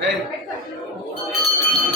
哎。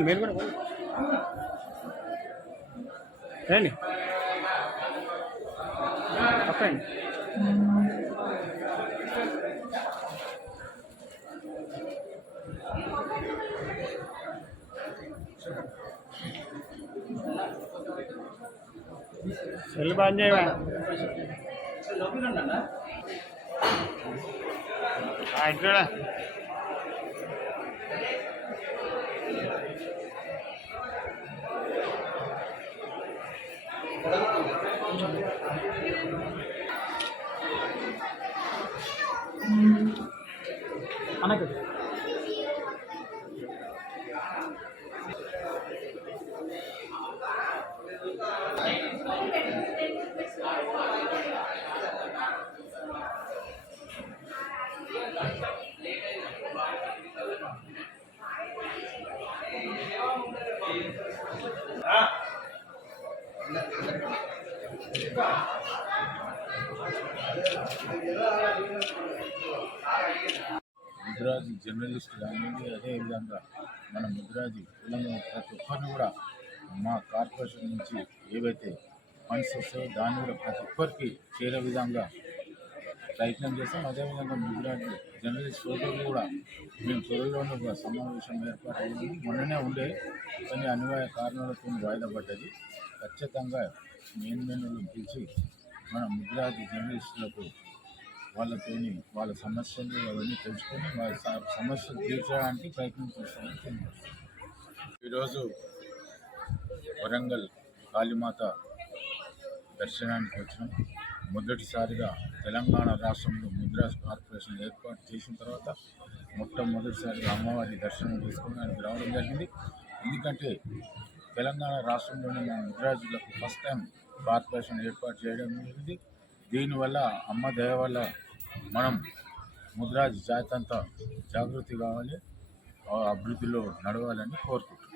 మీరు కూడా పండి రండి తప్పండి సెల్ బంద్ చేయవా ఇక్కడ అనకు ముద్రాజీ జర్నలిస్ట్ కానివ్వండి అదేవిధంగా మన ముద్రాజీ పిల్లలు ప్రతి ఒక్కరిని కూడా మా కార్పొరేషన్ నుంచి ఏవైతే ఫండ్స్ వస్తాయో దాన్ని కూడా ప్రతి ఒక్కరికి చేరే విధంగా ప్రయత్నం చేస్తాం. అదేవిధంగా ముద్రాజీ జర్నలిస్ట్ సోదరులు కూడా మేము త్వరలోనే ఒక సమావేశం ఏర్పాటు అయ్యింది. మొన్ననే ఉండే కొన్ని అనివార్య కారణాలతో వాయిదా పడ్డది. ఖచ్చితంగా నియంత్రణలు పిలిచి మన ముద్రాది జర్నలిస్టులకు వాళ్ళతోని వాళ్ళ సమస్యలు అవన్నీ తెలుసుకొని వాళ్ళ సమస్యలు తీర్చడానికి ప్రయత్నం చేస్తామని ఈరోజు వరంగల్ కాళీమాత దర్శనానికి వచ్చినాం. మొదటిసారిగా తెలంగాణ రాష్ట్రంలో ముద్రాస్ కార్పొరేషన్ ఏర్పాటు చేసిన తర్వాత మొట్టమొదటిసారిగా అమ్మవారి దర్శనం చేసుకోవడానికి రావడం జరిగింది. ఎందుకంటే తెలంగాణ రాష్ట్రంలోని మేము ముద్రాజులకు ఫస్ట్ టైం కార్పొరేషన్ ఏర్పాటు చేయడం జరిగింది. దీనివల్ల అమ్మ దయ వల్ల మనం ముద్రాజ్ జాతంతా జాగృతి కావాలి అభివృద్ధిలో నడవాలని కోరుకుంటున్నాం.